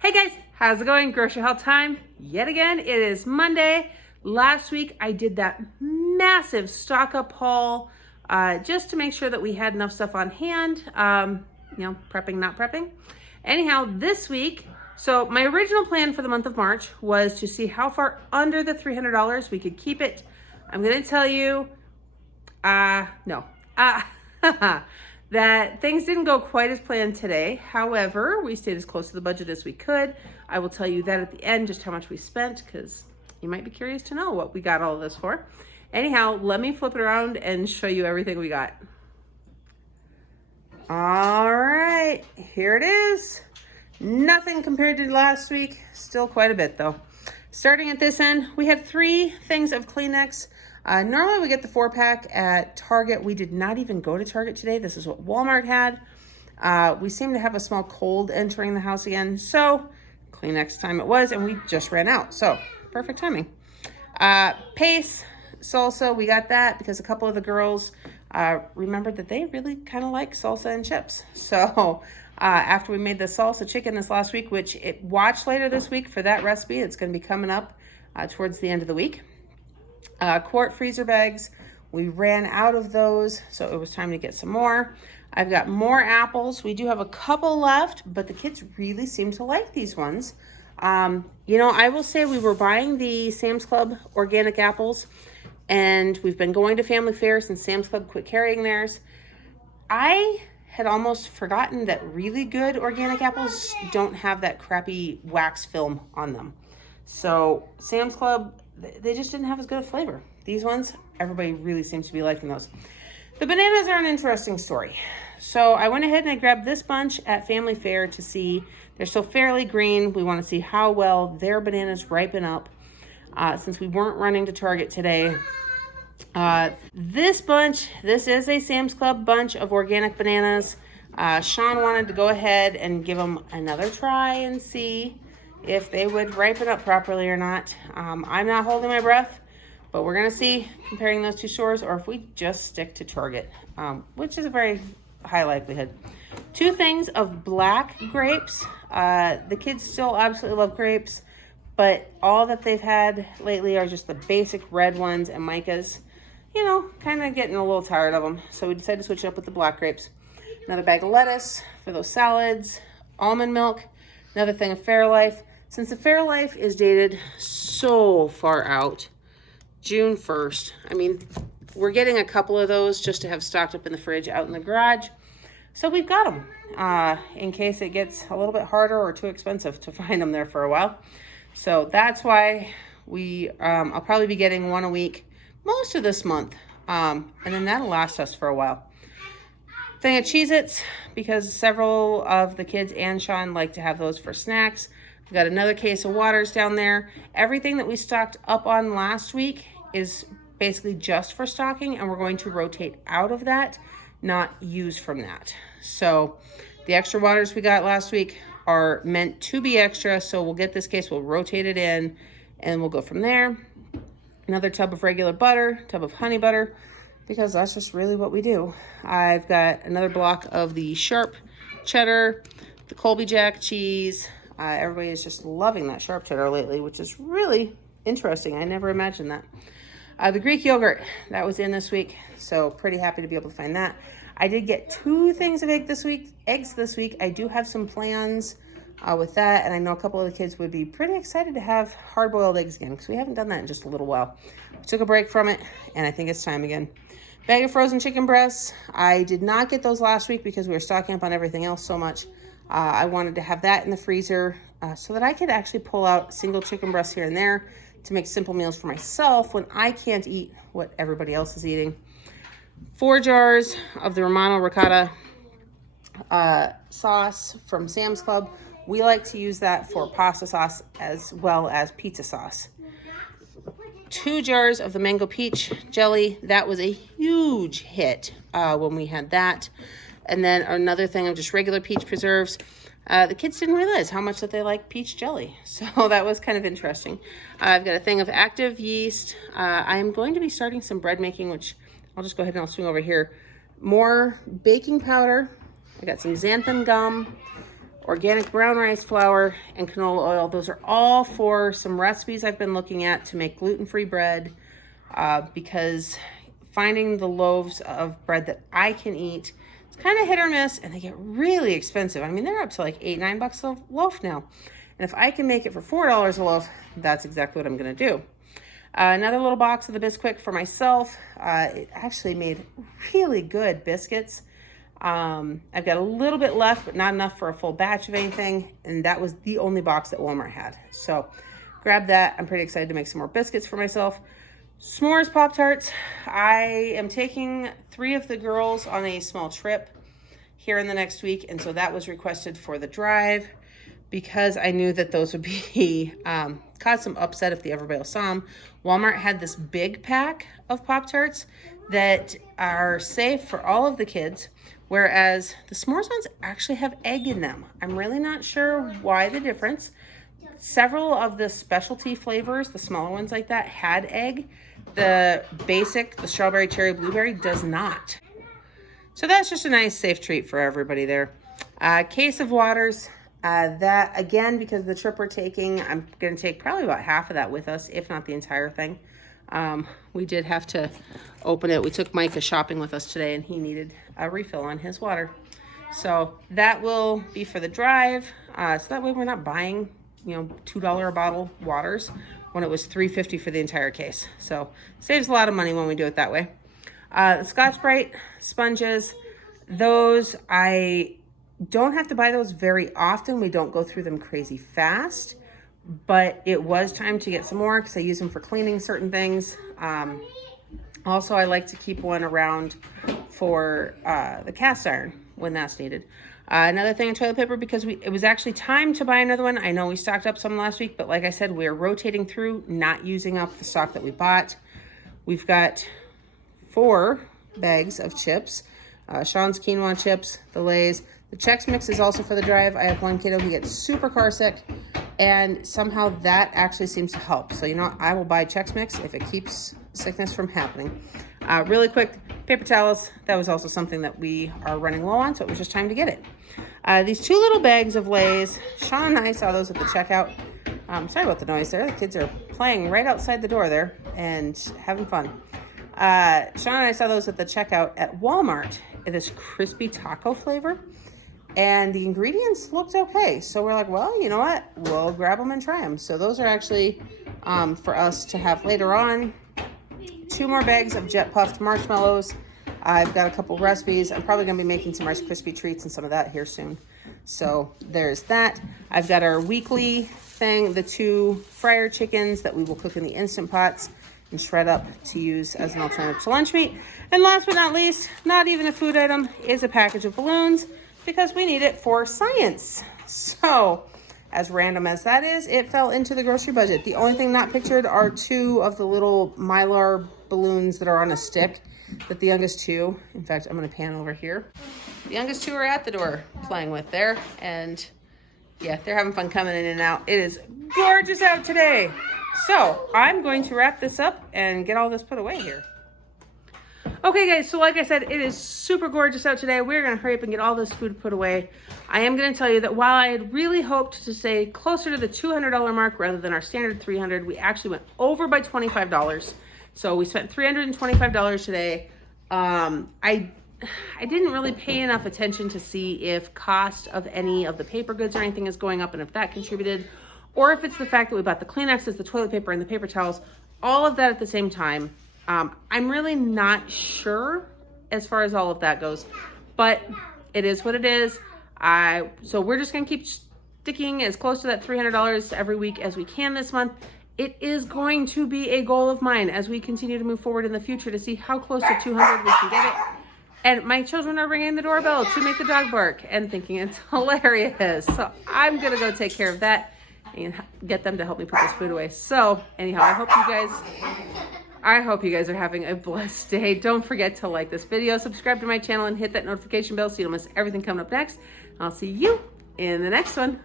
Hey guys, how's it going? Grocery haul time yet again. It is Monday. Last week I did that massive stock up haul just to make sure that we had enough stuff on hand. Prepping, not prepping. Anyhow, this week, so my original plan for the month of March was to see how far under the $300 we could keep it. I'm going to tell you, no. That things didn't go quite as planned today. However, we stayed as close to the budget as we could. I will tell you that at the end, just how much we spent, because you might be curious to know what we got all of this for. Anyhow, let me flip it around and show you everything we got. All right, here it is. Nothing compared to last week. Still quite a bit though. Starting at this end, we had 3 things of Kleenex. Normally we get the 4-pack at Target. We did not even go to Target today. This is what Walmart had. We seem to have a small cold entering the house again. So Kleenex time it was, and we just ran out. So perfect timing. Pace, salsa, we got that because a couple of the girls remembered that they really kind of like salsa and chips. So after we made the salsa chicken this last week, which watch later this week for that recipe. It's going to be coming up towards the end of the week. Quart freezer bags, we ran out of those, so it was time to get some more. I've got more apples. We do have a couple left, but the kids really seem to like these ones. I will say we were buying the Sam's Club organic apples, and we've been going to Family Fare since Sam's Club quit carrying theirs. I had almost forgotten that really good organic apples don't have that crappy wax film on them. So Sam's Club, they just didn't have as good a flavor. These ones, everybody really seems to be liking those. The bananas are an interesting story. So I went ahead and I grabbed this bunch at Family Fare to see. They're still fairly green. We want to see how well their bananas ripen up since we weren't running to Target today. This is a Sam's Club bunch of organic bananas. Sean wanted to go ahead and give them another try and see if they would ripen up properly or not. I'm not holding my breath, but we're gonna see comparing those 2 stores or if we just stick to Target, which is a very high likelihood. 2 things of black grapes. The kids still absolutely love grapes, but all that they've had lately are just the basic red ones and Micah's, kind of getting a little tired of them. So we decided to switch it up with the black grapes. Another bag of lettuce for those salads, almond milk, another thing of Fairlife. Since the Fairlife is dated so far out, June 1st, we're getting a couple of those just to have stocked up in the fridge out in the garage. So we've got them in case it gets a little bit harder or too expensive to find them there for a while. So that's why I'll probably be getting 1 a week most of this month. And then that'll last us for a while. Thing of Cheez-Its, because several of the kids and Sean like to have those for snacks. We've got another case of waters down there. Everything that we stocked up on last week is basically just for stocking, and we're going to rotate out of that, not use from that. So the extra waters we got last week are meant to be extra, so we'll get this case, we'll rotate it in, and we'll go from there. Another tub of regular butter, tub of honey butter, because that's just really what we do. I've got another block of the sharp cheddar, the Colby Jack cheese. Everybody is just loving that sharp cheddar lately, which is really interesting. I never imagined that. The Greek yogurt, that was in this week, so pretty happy to be able to find that. I did get 2 things of eggs this week. I do have some plans with that, and I know a couple of the kids would be pretty excited to have hard-boiled eggs again, because we haven't done that in just a little while. We took a break from it, and I think it's time again. Bag of frozen chicken breasts. I did not get those last week because we were stocking up on everything else so much. I wanted to have that in the freezer so that I could actually pull out single chicken breasts here and there to make simple meals for myself when I can't eat what everybody else is eating. 4 jars of the Romano Ricotta sauce from Sam's Club. We like to use that for pasta sauce as well as pizza sauce. 2 jars of the mango peach jelly. That was a huge hit when we had that. And then another thing of just regular peach preserves. The kids didn't realize how much that they like peach jelly. So that was kind of interesting. I've got a thing of active yeast. I'm going to be starting some bread making, which I'll just go ahead and I'll swing over here. More baking powder. I got some xanthan gum, organic brown rice flour, and canola oil. Those are all for some recipes I've been looking at to make gluten-free bread, because finding the loaves of bread that I can eat, it's kind of hit or miss, and they get really expensive. I mean, they're up to like $8-9 a loaf now. And if I can make it for $4 a loaf, that's exactly what I'm gonna do. Another little box of the Bisquick for myself. It actually made really good biscuits. I've got a little bit left, but not enough for a full batch of anything. And that was the only box that Walmart had. So grab that. I'm pretty excited to make some more biscuits for myself. S'mores Pop-Tarts. I am taking 3 of the girls on a small trip here in the next week. And so that was requested for the drive because I knew that those would be, cause some upset if they ever saw them. Walmart had this big pack of Pop-Tarts that are safe for all of the kids, whereas the s'mores ones actually have egg in them. I'm really not sure why the difference. Several of the specialty flavors, the smaller ones like that, had egg. The basic, the strawberry, cherry, blueberry, does not. So that's just a nice, safe treat for everybody there. Case of waters. That, again, because of the trip we're taking, I'm going to take probably about half of that with us, if not the entire thing. We did have to open it. We took Micah shopping with us today, and he needed a refill on his water. So that will be for the drive. So that way we're not buying, $2 a bottle waters when it was $3.50 for the entire case. So saves a lot of money when we do it that way. The Scotch-Brite sponges, those I don't have to buy those very often. We don't go through them crazy fast, but it was time to get some more because I use them for cleaning certain things. Also, I like to keep one around for the cast iron when that's needed. Another thing in toilet paper, because it was actually time to buy another one. I know we stocked up some last week, but like I said, we're rotating through, not using up the stock that we bought. We've got 4 bags of chips. Sean's quinoa chips, the Lay's. The Chex Mix is also for the drive. I have one kiddo who gets super car sick, and somehow that actually seems to help. So, I will buy Chex Mix if it keeps sickness from happening. Really quick, paper towels. That was also something that we are running low on, so it was just time to get it. These 2 little bags of Lay's. Sean and I saw those at the checkout. Sorry about the noise there. The kids are playing right outside the door there and having fun. Sean and I saw those at the checkout at Walmart. It is crispy taco flavor. And the ingredients looked okay. So we're like, well, you know what? We'll grab them and try them. So those are actually for us to have later on. 2 more bags of jet puffed marshmallows. I've got a couple recipes. I'm probably going to be making some Rice Krispie treats and some of that here soon. So there's that. I've got our weekly thing, the 2 fryer chickens that we will cook in the Instant Pots and shred up to use as an alternative to lunch meat. And last but not least, not even a food item, is a package of balloons, because we need it for science. So, as random as that is, it fell into the grocery budget. The only thing not pictured are 2 of the little Mylar balloons that are on a stick that the youngest 2, in fact, I'm gonna pan over here. The youngest 2 are at the door playing with there, and yeah, they're having fun coming in and out. It is gorgeous out today. So, I'm going to wrap this up and get all this put away here. Okay guys, so like I said, it is super gorgeous out today. We're gonna hurry up and get all this food put away. I am gonna tell you that while I had really hoped to stay closer to the $200 mark rather than our standard $300, we actually went over by $25. So we spent $325 today. I didn't really pay enough attention to see if cost of any of the paper goods or anything is going up and if that contributed, or if it's the fact that we bought the Kleenexes, the toilet paper, and the paper towels, all of that at the same time. I'm really not sure as far as all of that goes, but it is what it is. So we're just gonna keep sticking as close to that $300 every week as we can this month. It is going to be a goal of mine as we continue to move forward in the future to see how close to 200 we can get it. And my children are ringing the doorbell to make the dog bark and thinking it's hilarious. So I'm gonna go take care of that and get them to help me put this food away. So anyhow, I hope you guys are having a blessed day. Don't forget to like this video, subscribe to my channel, and hit that notification bell so you don't miss everything coming up next. I'll see you in the next one.